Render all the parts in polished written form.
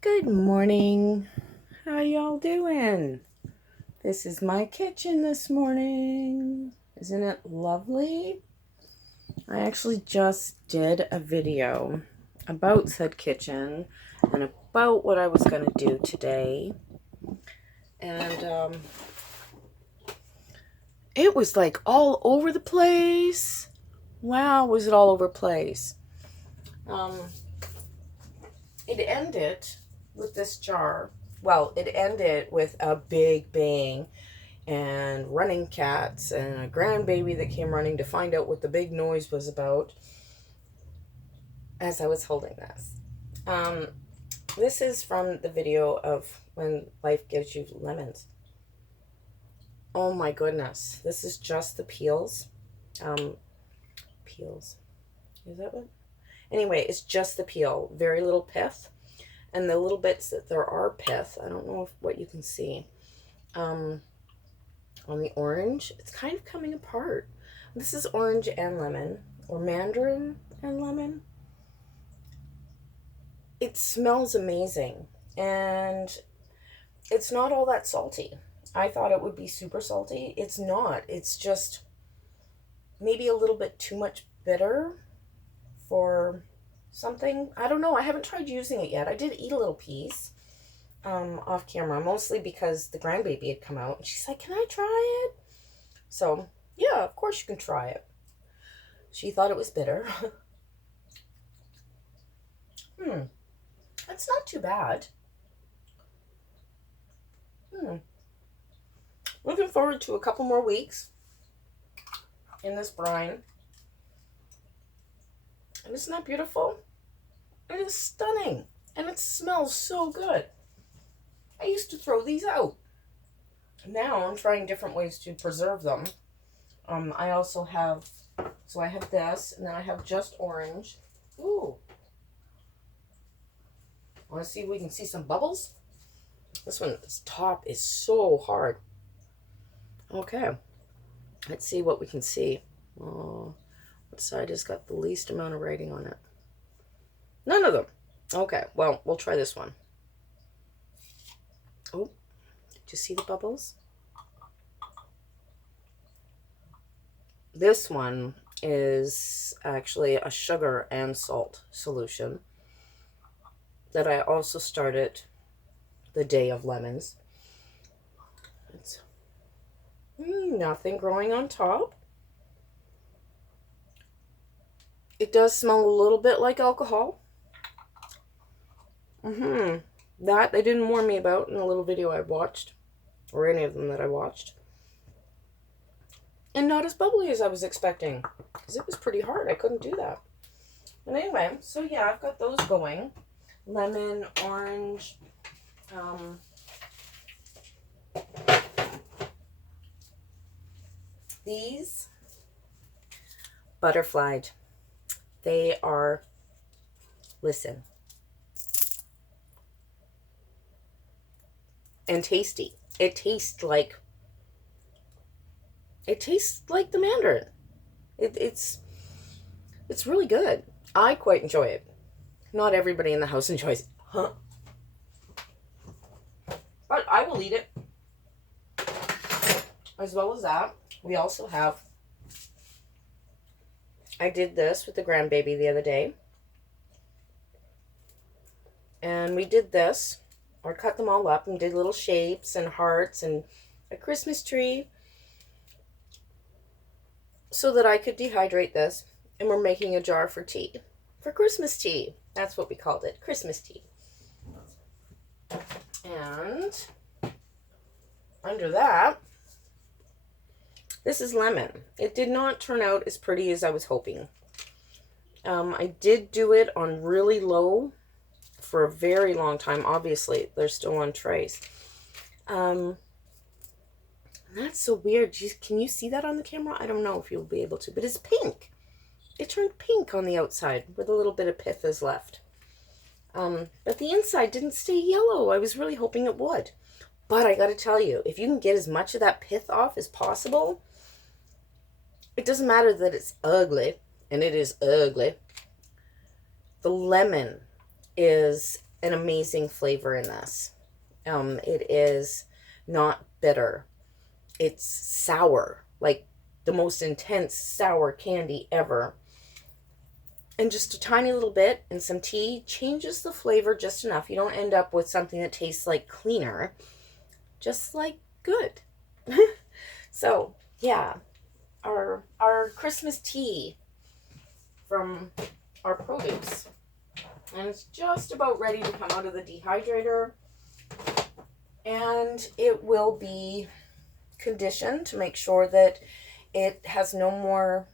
Good morning. How y'all doing? This is my kitchen this morning. Isn't it lovely? I actually just did a video about said kitchen and about what I was going to do today. And it was like all over the place. Wow, was it all over the place? It ended with this jar. Well, it ended with a big bang and running cats and a grandbaby that came running to find out what the big noise was about as I was holding this. This is from the video of when life gives you lemons. Oh my goodness. This is just the peels. Peels. Is that what? Anyway, it's just the peel. Very little pith. And the little bits that there are pith, I don't know what you can see. On the orange, it's kind of coming apart. This is orange and lemon, or mandarin and lemon. It smells amazing, and it's not all that salty. I thought it would be super salty. It's not. It's just maybe a little bit too much bitter for something. I don't know. I haven't tried using it yet. I did eat a little piece off camera, mostly because the grandbaby had come out and she's like, "Can I try it?" So yeah, of course you can try it. She thought it was bitter. That's not too bad. Looking forward to a couple more weeks in this brine. And isn't that beautiful? It is stunning. And it smells so good. I used to throw these out. Now I'm trying different ways to preserve them. I also have, so I have this, and then I have just orange. Ooh. Want to see if we can see some bubbles? This top is so hard. Okay. Let's see what we can see. Oh, what side has got the least amount of writing on it? None of them. Okay, well, we'll try this one. Oh, did you see the bubbles? This one is actually a sugar and salt solution that I also started the day of lemons. It's nothing growing on top. It does smell a little bit like alcohol. That they didn't warn me about in a little video I watched, or any of them that I watched. And not as bubbly as I was expecting, because it was pretty hard. I couldn't do that. But anyway, so yeah, I've got those going. Lemon, orange, these butterflied. They are, listen, and tasty. It tastes like the mandarin. It's really good. I quite enjoy it. Not everybody in the house enjoys it. Huh? But I will eat it. As well as that, we also have, I did this with the grandbaby the other day. And we did this, or cut them all up and did little shapes and hearts and a Christmas tree so that I could dehydrate this. And we're making a jar for tea. For Christmas tea. That's what we called it. Christmas tea. And under that, this is lemon. It did not turn out as pretty as I was hoping. I did do it on really low for a very long time. Obviously, they're still on trays. That's so weird. Can you see that on the camera? I don't know if you'll be able to, but it's pink. It turned pink on the outside with a little bit of pith is left. But the inside didn't stay yellow. I was really hoping it would. But I gotta tell you, if you can get as much of that pith off as possible, it doesn't matter that it's ugly, and it is ugly. The lemon is an amazing flavor in this. It is not bitter. It's sour, like the most intense sour candy ever. And just a tiny little bit and some tea changes the flavor just enough. You don't end up with something that tastes like cleaner, just like good. So, yeah, our Christmas tea from our produce. And it's just about ready to come out of the dehydrator. And it will be conditioned to make sure that it has no more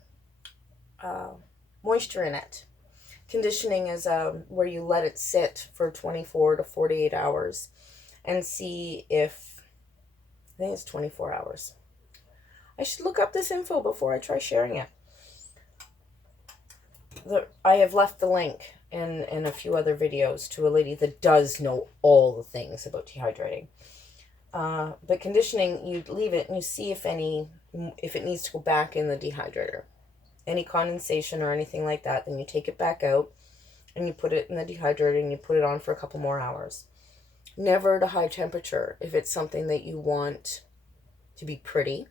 moisture in it. Conditioning is where you let it sit for 24 to 48 hours and see if, I think it's 24 hours. I should look up this info before I try sharing it. I have left the link in a few other videos to a lady that does know all the things about dehydrating. But conditioning, you leave it and you see if it needs to go back in the dehydrator. Any condensation or anything like that, then you take it back out and you put it in the dehydrator and you put it on for a couple more hours. Never at a high temperature if it's something that you want to be pretty,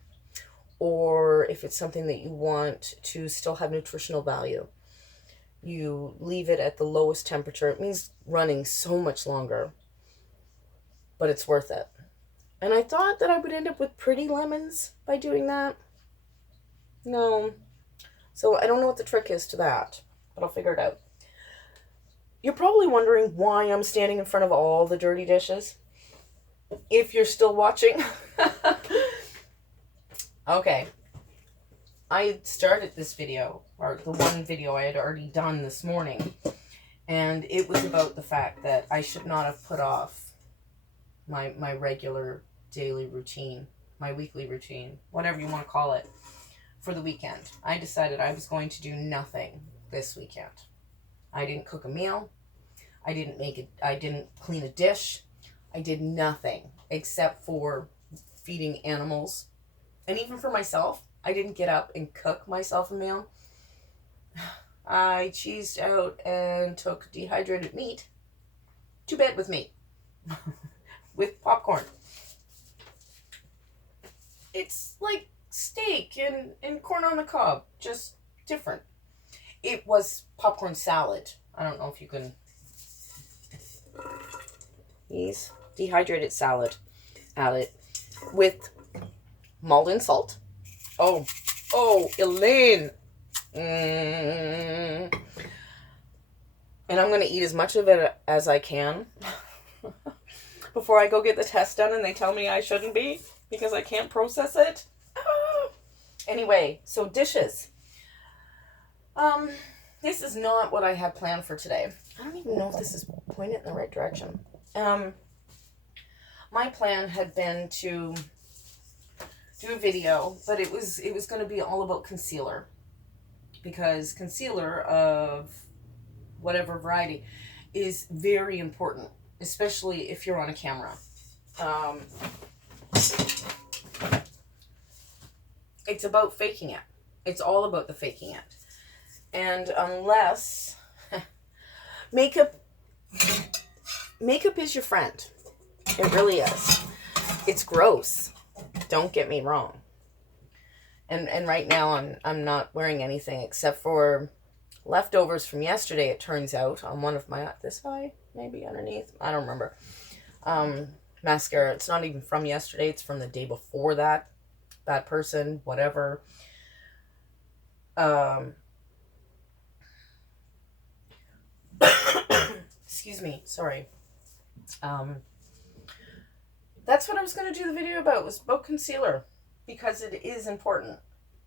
or if it's something that you want to still have nutritional value. You leave it at the lowest temperature. It means running so much longer, but it's worth it. And I thought that I would end up with pretty lemons by doing that. No. So I don't know what the trick is to that, but I'll figure it out. You're probably wondering why I'm standing in front of all the dirty dishes. If you're still watching. Okay. I started this video, or the one video I had already done this morning, and it was about the fact that I should not have put off my regular daily routine, my weekly routine, whatever you want to call it, for the weekend. I decided I was going to do nothing this weekend. I didn't cook a meal. I didn't clean a dish. I did nothing except for feeding animals. And even for myself, I didn't get up and cook myself a meal. I cheesed out and took dehydrated meat to bed with me. With popcorn. It's like steak and corn on the cob, just different. It was popcorn salad. I don't know if you can. Yes, dehydrated salad. Add it with Maldon salt. Oh, Elaine. And I'm going to eat as much of it as I can before I go get the test done and they tell me I shouldn't be because I can't process it. Anyway, so dishes. This is not what I have planned for today. I don't even know if this is pointed in the right direction. My plan had been to do a video, but it was going to be all about concealer, because concealer of whatever variety is very important, especially if you're on a camera. It's about faking it. It's all about the faking it. And unless makeup is your friend. It really is. It's gross. Don't get me wrong. And right now I'm not wearing anything except for leftovers from yesterday, it turns out, on one of my, this eye, maybe underneath, I don't remember. Mascara. It's not even from yesterday, it's from the day before that. Bad person, whatever. Excuse me, sorry. That's what I was going to do the video about, was about concealer, because it is important.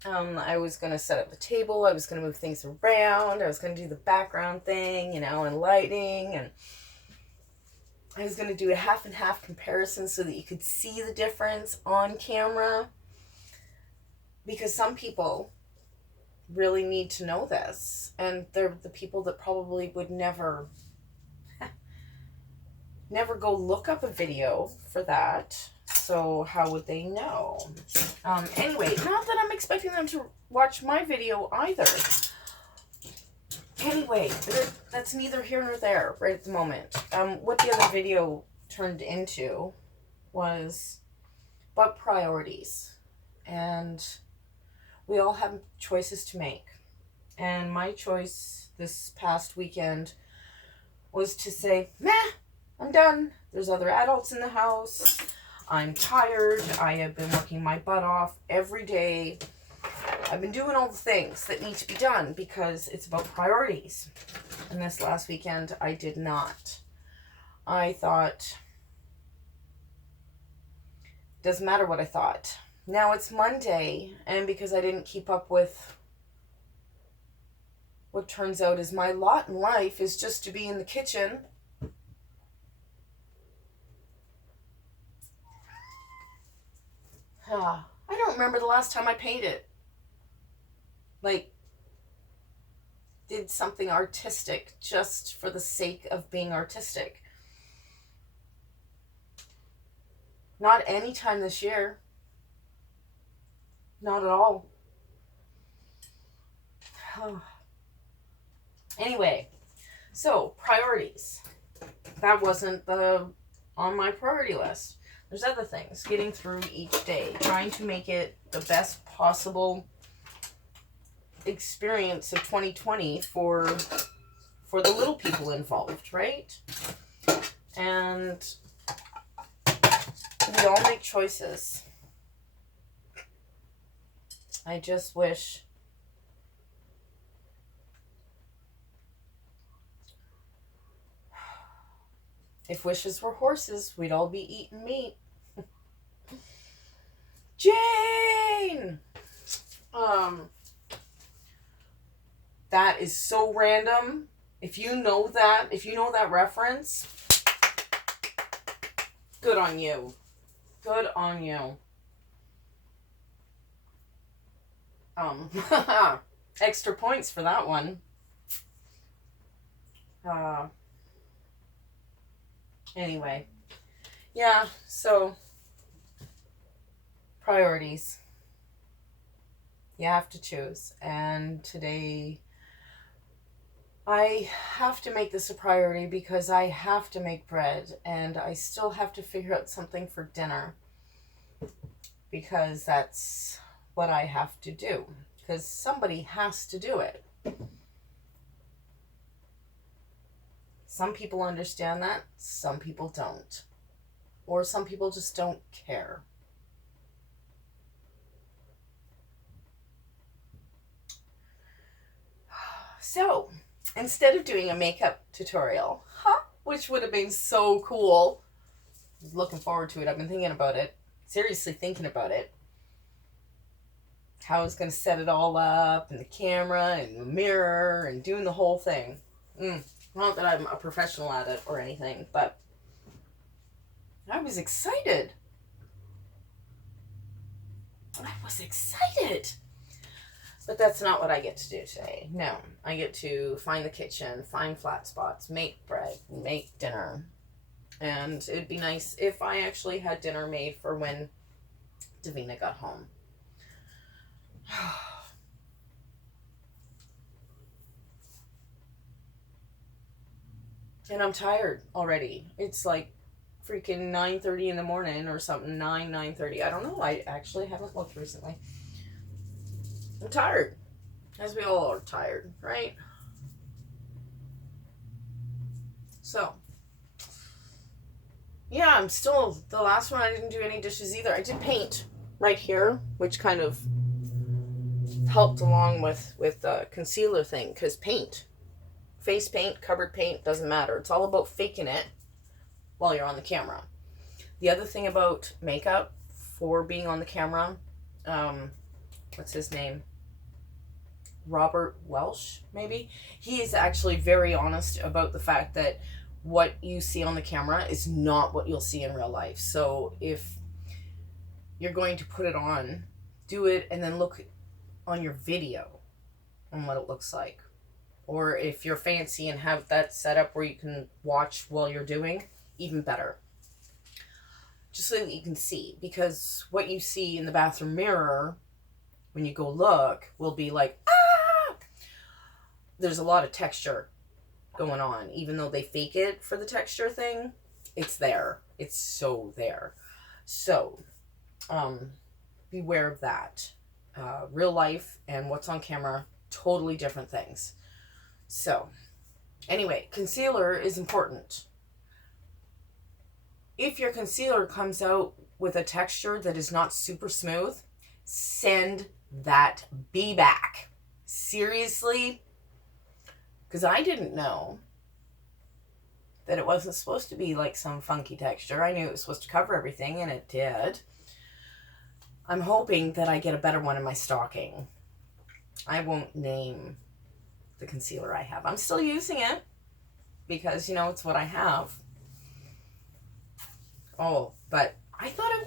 I was going to set up the table, I was going to move things around, I was going to do the background thing, and lighting, and I was going to do a half and half comparison so that you could see the difference on camera, because some people really need to know this, and they're the people that probably would never go look up a video for that. So how would they know? Anyway, not that I'm expecting them to watch my video either. Anyway, that's neither here nor there right at the moment. What the other video turned into was about priorities. And we all have choices to make. And my choice this past weekend was to say, meh, I'm done. There's other adults in the house. I'm tired. I have been working my butt off every day. I've been doing all the things that need to be done because it's about priorities. And this last weekend, I did not. I thought, doesn't matter what I thought. Now it's Monday, and because I didn't keep up with what turns out is my lot in life is just to be in the kitchen. I don't remember the last time I painted. Like, did something artistic just for the sake of being artistic. Not any time this year. Not at all. Anyway, so priorities. That wasn't on my priority list. There's other things. Getting through each day. Trying to make it the best possible experience of 2020 for the little people involved, right? And we all make choices. I just wish if wishes were horses, we'd all be eating meat. Jayne! That is so random. If you know that reference, good on you. Good on you. Extra points for that one. Anyway. Yeah, so priorities. You have to choose. And today I have to make this a priority because I have to make bread and I still have to figure out something for dinner because that's what I have to do because somebody has to do it. Some people understand that, some people don't. Or some people just don't care. So, instead of doing a makeup tutorial, which would have been so cool, I was looking forward to it. I've been thinking about it, seriously thinking about it. How I was going to set it all up, and the camera, and the mirror, and doing the whole thing. Not that I'm a professional at it or anything, but I was excited. I was excited. But that's not what I get to do today. No, I get to find the kitchen, find flat spots, make bread, make dinner. And it'd be nice if I actually had dinner made for when Davina got home. And I'm tired already. It's like freaking 9:30 in the morning or something. 9:30. I don't know. I actually haven't looked recently. I'm tired. As we all are tired, right? So, yeah, I'm still, the last one I didn't do any dishes either. I did paint right here, which kind of helped along with the concealer thing, because paint, face paint, cupboard paint, doesn't matter. It's all about faking it while you're on the camera. The other thing about makeup for being on the camera, what's his name? Robert Welsh, maybe? He is actually very honest about the fact that what you see on the camera is not what you'll see in real life. So if you're going to put it on, do it and then look on your video on what it looks like. Or if you're fancy and have that set up where you can watch while you're doing, even better. Just so that you can see. Because what you see in the bathroom mirror when you go look will be like, there's a lot of texture going on. Even though they fake it for the texture thing, it's there. It's so there. So, beware of that. Real life and what's on camera, totally different things. So, anyway, concealer is important. If your concealer comes out with a texture that is not super smooth, send that bee back. Seriously? Because I didn't know that it wasn't supposed to be like some funky texture. I knew it was supposed to cover everything, and it did. I'm hoping that I get a better one in my stocking. I won't name the concealer I have. I'm still using it because, it's what I have. Oh, but I thought it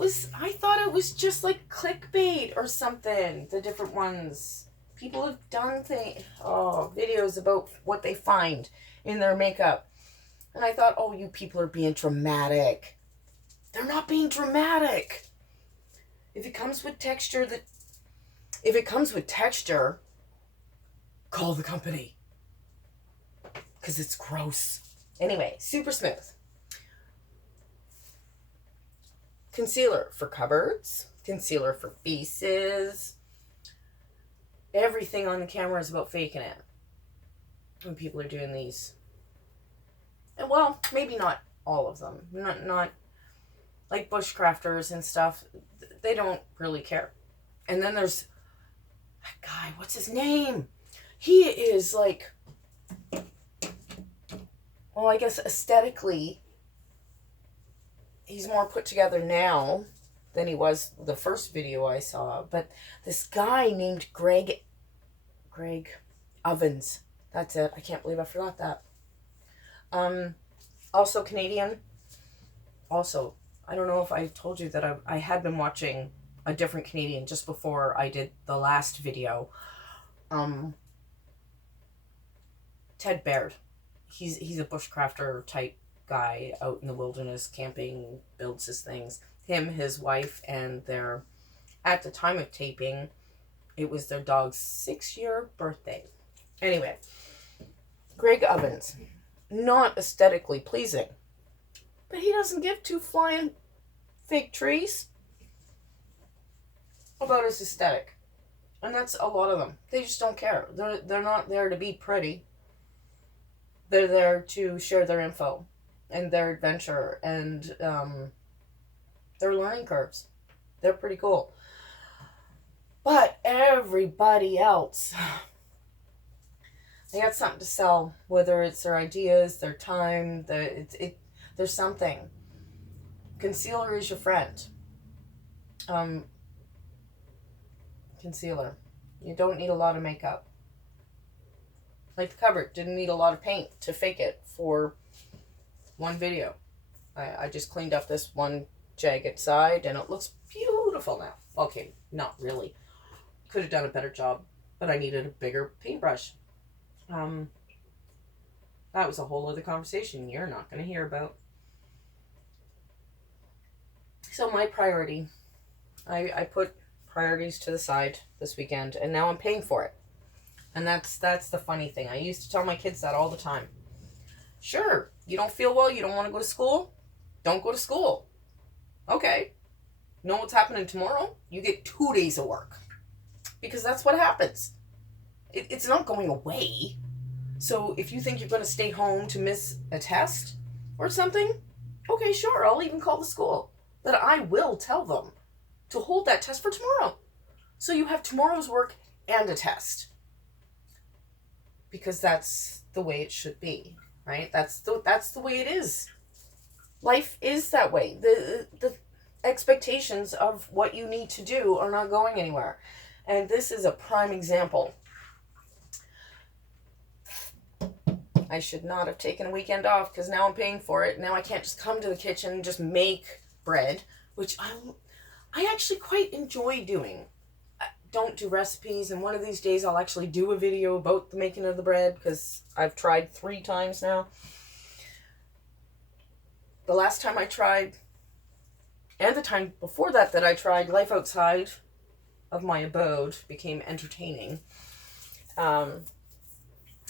was just like clickbait or something. The different ones. People have done videos about what they find in their makeup. And I thought, oh, you people are being dramatic. They're not being dramatic. If it comes with texture, call the company. Because it's gross. Anyway, super smooth. Concealer for cupboards. Concealer for faces. Everything on the camera is about faking it. When people are doing these. And well, maybe not all of them. Not like bushcrafters and stuff. They don't really care. And then there's that guy, what's his name? He is like, well, I guess aesthetically, he's more put together now than he was the first video I saw. But this guy named Greg Ovens. That's it. I can't believe I forgot that. Also Canadian. Also, I don't know if I told you that I had been watching a different Canadian just before I did the last video. Ted Baird. He's a bushcrafter type guy out in the wilderness, camping, builds his things. Him, his wife, and at the time of taping, it was their dog's 6-year birthday. Anyway, Greg Ovens. Not aesthetically pleasing. But he doesn't give two flying fig trees about his aesthetic. And that's a lot of them. They just don't care. They're not there to be pretty. They're there to share their info and their adventure and their learning curves. They're pretty cool. But everybody else, they got something to sell, whether it's their ideas, their time, there's something. Concealer is your friend. Concealer. You don't need a lot of makeup. Like the cupboard, didn't need a lot of paint to fake it for one video. I just cleaned up this one jagged side and it looks beautiful now. Okay, not really. Could have done a better job, but I needed a bigger paintbrush. That was a whole other conversation you're not going to hear about. So my priority, I put priorities to the side this weekend, and now I'm paying for it. And that's the funny thing. I used to tell my kids that all the time. Sure, you don't feel well, you don't want to go to school? Don't go to school. Okay. Know what's happening tomorrow? You get 2 days of work. Because that's what happens. It's not going away. So if you think you're going to stay home to miss a test or something, okay, sure, I'll even call the school. But I will tell them to hold that test for tomorrow. So you have tomorrow's work and a test. Because that's the way it should be, right? That's the way it is. Life is that way. The expectations of what you need to do are not going anywhere. And this is a prime example. I should not have taken a weekend off because now I'm paying for it. Now I can't just come to the kitchen and just make bread, which I actually quite enjoy doing. I don't do recipes, and one of these days I'll actually do a video about the making of the bread because I've tried 3 times now. The last time I tried, and the time before that I tried, life outside of my abode became entertaining.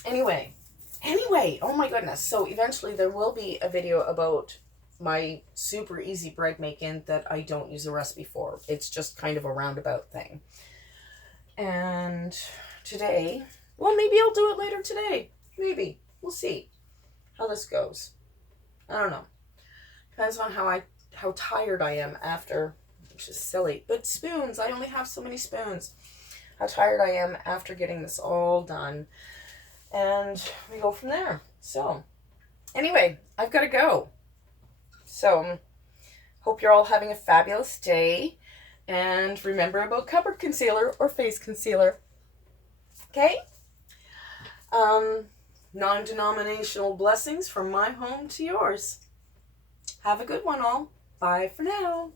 Anyway, oh my goodness. So eventually there will be a video about my super easy bread making that I don't use a recipe for. It's just kind of a roundabout thing. And today, well, maybe I'll do it later today. Maybe. We'll see how this goes. I don't know. Depends on how tired I am after, which is silly. But spoons, I only have so many spoons. How tired I am after getting this all done. And we go from there. So, anyway, I've got to go. So, hope you're all having a fabulous day. And remember about cupboard concealer or face concealer. Okay? Non-denominational blessings from my home to yours. Have a good one, all. Bye for now.